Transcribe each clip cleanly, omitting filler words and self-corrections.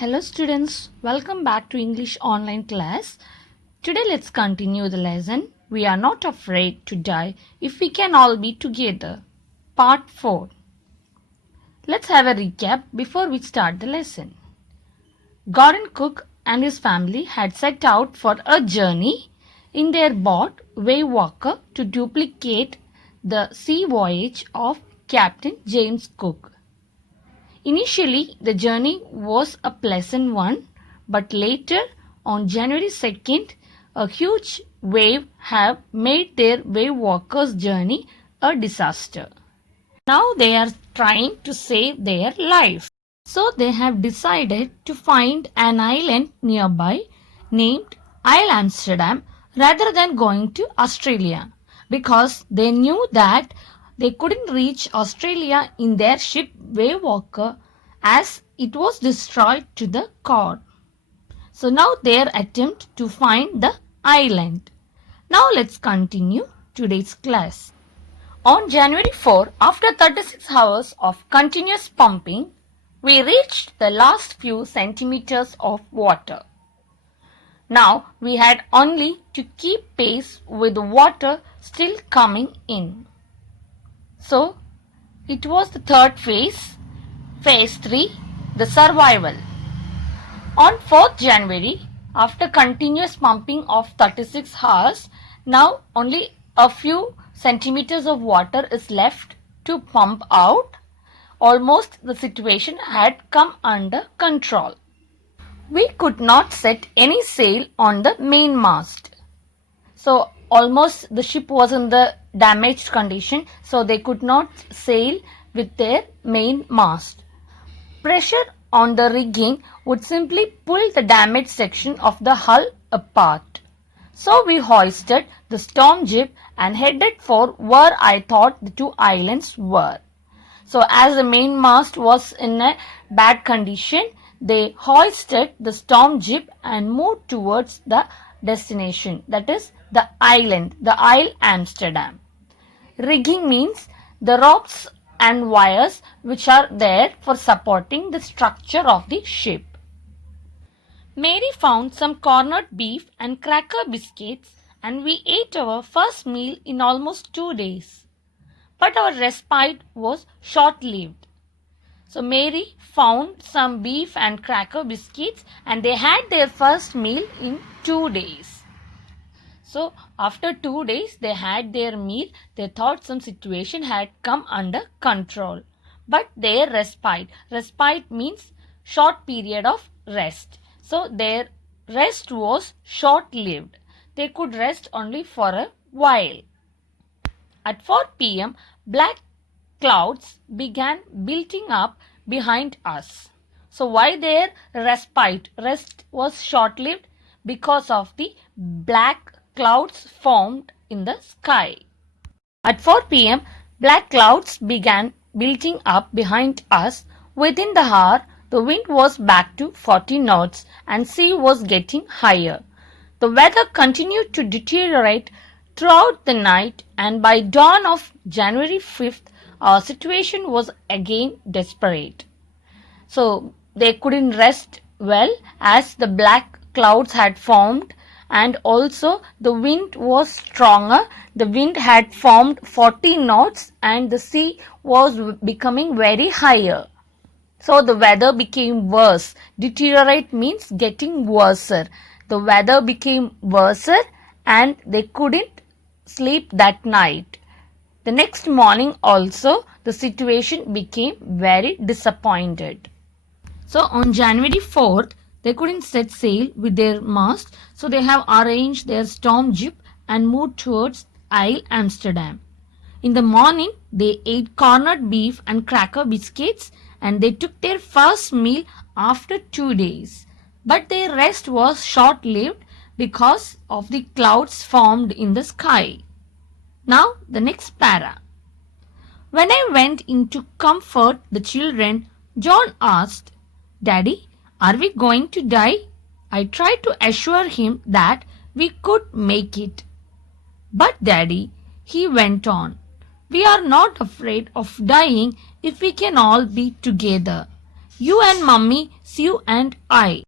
Hello students, welcome back to English online class. Today let's continue the lesson. We are not afraid to die if we can all be together. Part 4. Let's have a recap before we start the lesson. Gordon Cook and his family had set out for a journey in their boat Wavewalker to duplicate the sea voyage of Captain James Cook. Initially, the journey was a pleasant one, but later, on January 2nd, a huge wave have made their Wavewalker's journey a disaster. Now they are trying to save their life. So they have decided to find an island nearby named Isle Amsterdam rather than going to Australia because they knew that they couldn't reach Australia in their ship Wavewalker as it was destroyed to the core. So now their attempt to find the island. Now let's continue today's class. On January 4, after 36 hours of continuous pumping, we reached the last few centimeters of water. Now we had only to keep pace with the water still coming in. So it was the third phase, phase 3, the survival. On 4th January, after continuous pumping of 36 hours, now only a few centimeters of water is left to pump out. Almost the situation had come under control. We could not set any sail on the mainmast. So almost the ship was in the damaged condition, so they could not sail with their mainmast. Pressure on the rigging would simply pull the damaged section of the hull apart. So we hoisted the storm jib and headed for where I thought the two islands were. So as the mainmast was in a bad condition, they hoisted the storm jib and moved towards the destination, that is the island, the Isle Amsterdam. Rigging means the ropes and wires which are there for supporting the structure of the ship. Mary found some corned beef and cracker biscuits and we ate our first meal in almost 2 days. But our respite was short-lived. So Mary found some beef and cracker biscuits and they had their first meal in 2 days. So after 2 days they had their meal. They thought some situation had come under control. But their respite means short period of rest. So their rest was short-lived. They could rest only for a while. At 4 p.m., black clouds began building up behind us. So why their respite? Rest was short-lived because of the black clouds formed in the sky. At 4 p.m., black clouds began building up behind us. Within the hour, the wind was back to 40 knots and sea was getting higher. The weather continued to deteriorate throughout the night and by dawn of January 5th, our situation was again desperate. So they couldn't rest well as the black clouds had formed and also the wind was stronger. The wind had formed 40 knots and the sea was becoming very higher. So the weather became worse. Deteriorate means getting worser. The weather became worser and they couldn't sleep that night. The next morning also the situation became very disappointed. So on January 4th, they couldn't set sail with their mast, so they have arranged their storm jib and moved towards Isle Amsterdam. In the morning, they ate corned beef and cracker biscuits and they took their first meal after 2 days. But their rest was short-lived because of the clouds formed in the sky. Now the next para. When I went in to comfort the children, John asked, "Daddy, are we going to die?" I tried to assure him that we could make it. "But Daddy," he went on, "we are not afraid of dying if we can all be together. You and Mummy Sue and I.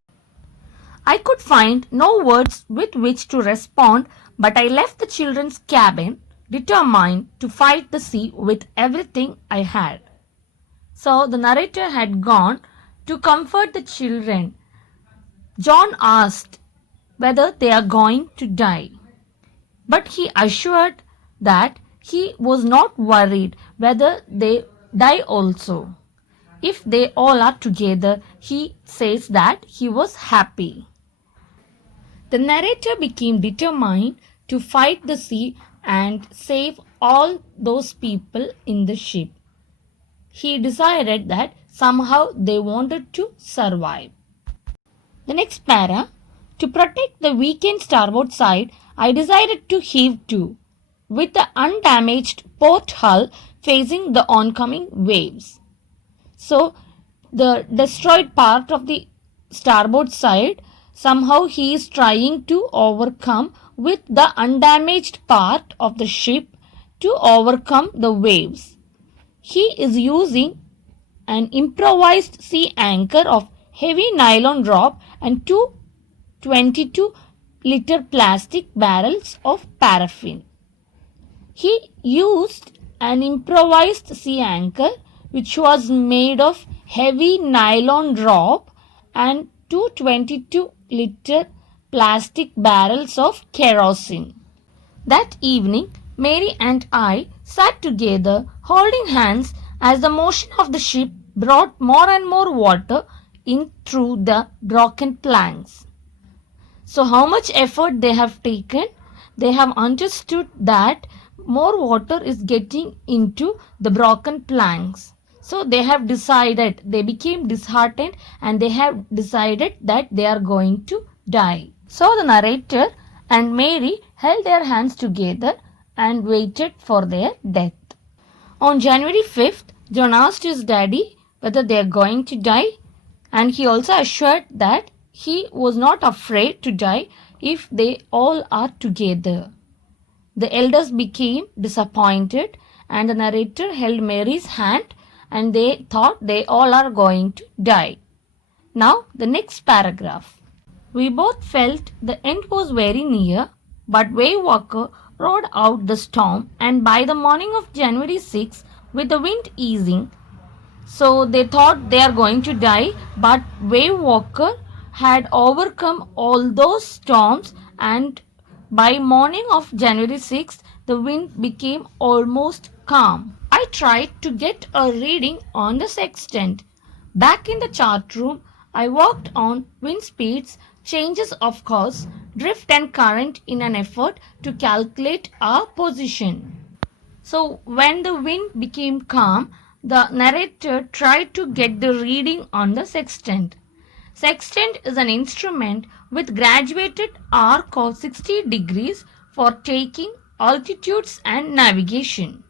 I could find no words with which to respond, but I left the children's cabin, determined to fight the sea with everything I had. So the narrator had gone to comfort the children. John asked whether they are going to die, but he assured that he was not worried whether they die also. If they all are together, he says that he was happy. The narrator became determined to fight the sea and save all those people in the ship. He decided that somehow they wanted to survive. The next para. To protect the weakened starboard side, I decided to heave to, with the undamaged port hull facing the oncoming waves. So, the destroyed part of the starboard side, somehow he is trying to overcome with the undamaged part of the ship to overcome the waves. He is using an improvised sea anchor of heavy nylon rope and two 22-liter plastic barrels of paraffin. He used an improvised sea anchor which was made of heavy nylon rope and two 22-liter plastic barrels of kerosene. That evening, Mary and I sat together holding hands as the motion of the ship brought more and more water in through the broken planks. So how much effort they have taken? They have understood that more water is getting into the broken planks. So they have decided, they became disheartened and they have decided that they are going to die. So the narrator and Mary held their hands together and waited for their death. On January 5th, John asked his daddy whether they are going to die, and he also assured that he was not afraid to die if they all are together. The elders became disappointed and the narrator held Mary's hand and they thought they all are going to die. Now the next paragraph. We both felt the end was very near, but Wavewalker rode out the storm, and by the morning of January 6, with the wind easing, so they thought they are going to die, but Wavewalker had overcome all those storms, and by morning of January 6th, the wind became almost calm. I tried to get a reading on the sextant. Back in the chart room, I worked on wind speeds, changes of course, drift and current in an effort to calculate our position. So when the wind became calm, the narrator tried to get the reading on the sextant. Sextant is an instrument with graduated arc of 60 degrees for taking altitudes and navigation.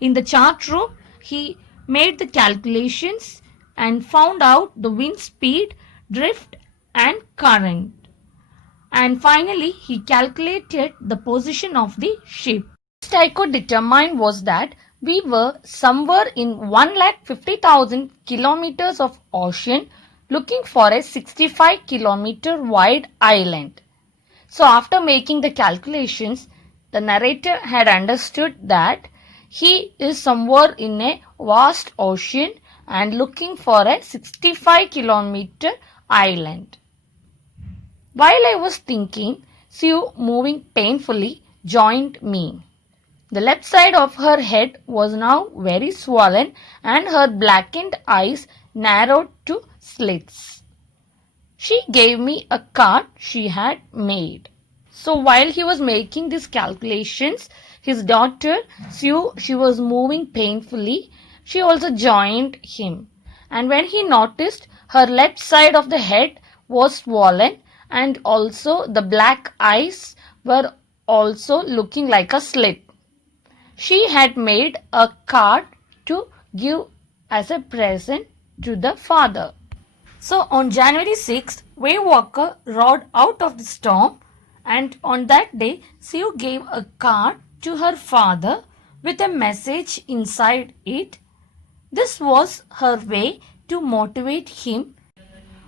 In the chart room, he made the calculations and found out the wind speed, drift and current. And finally, he calculated the position of the ship. Next I could determine was that we were somewhere in 1,50,000 kilometers of ocean looking for a 65 kilometer wide island. So after making the calculations, the narrator had understood that he is somewhere in a vast ocean and looking for a 65 kilometer island. While I was thinking, Sue, moving painfully, joined me. The left side of her head was now very swollen and her blackened eyes narrowed to slits. She gave me a card she had made. So while he was making these calculations, his daughter Sue, she was moving painfully. She also joined him. And when he noticed her left side of the head was swollen and also the black eyes were also looking like a slit. She had made a card to give as a present to the father. So on January 6th, Wavewalker rode out of the storm, and on that day Sue gave a card to her father with a message inside it. This was her way to motivate him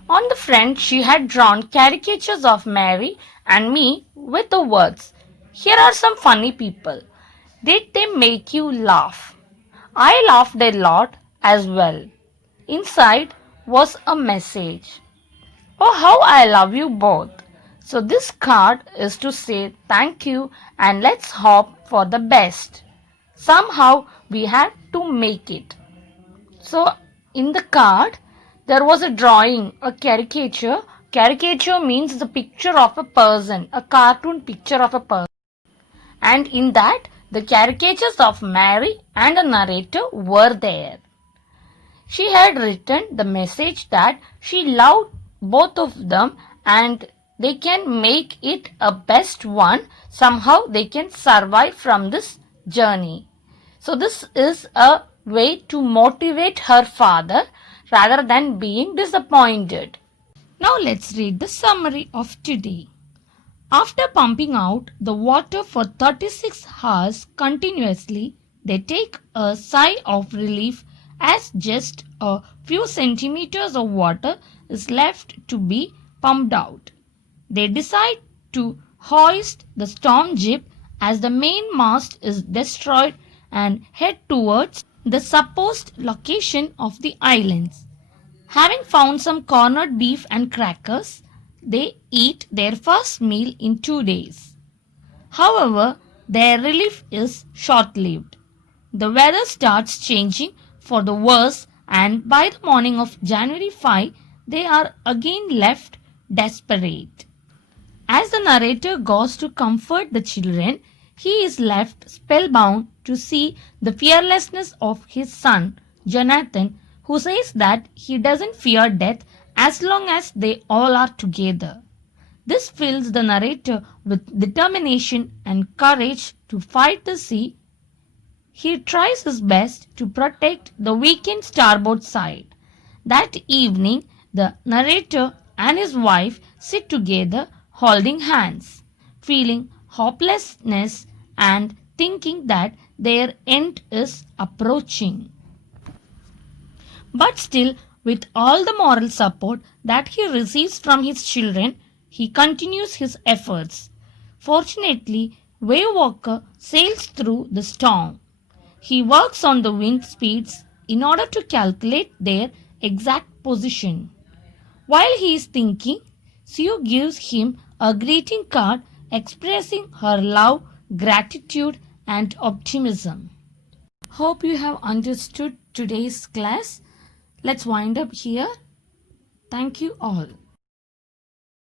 On the front, she had drawn caricatures of Mary and me with the words, "Here are some funny people. Did they make you laugh?" I laughed a lot as well. Inside was a message. "Oh, how I love you both." So, this card is to say thank you and let's hope for the best. Somehow, we had to make it. So, in the card, there was a drawing, a caricature. Caricature means the picture of a person, a cartoon picture of a person. And in that, the caricatures of Mary and a narrator were there. She had written the message that she loved both of them and they can make it a best one. Somehow they can survive from this journey. So this is a way to motivate her father rather than being disappointed. Now let's read the summary of today. After pumping out the water for 36 hours continuously, they take a sigh of relief as just a few centimeters of water is left to be pumped out. They decide to hoist the storm jib as the main mast is destroyed and head towards the supposed location of the islands. Having found some corned beef and crackers, they eat their first meal in 2 days. However, their relief is short lived. The weather starts changing for the worse, and by the morning of January 5, they are again left desperate. As the narrator goes to comfort the children, he is left spellbound to see the fearlessness of his son, Jonathan, who says that he doesn't fear death as long as they all are together. This fills the narrator with determination and courage to fight the sea. He tries his best to protect the weakened starboard side. That evening, the narrator and his wife sit together holding hands, feeling hopelessness and thinking that their end is approaching. But still, with all the moral support that he receives from his children, he continues his efforts. Fortunately, Wavewalker sails through the storm. He works on the wind speeds in order to calculate their exact position. While he is thinking, Sue gives him a greeting card expressing her love, gratitude, and optimism. Hope you have understood today's class. Let's wind up here. Thank you all.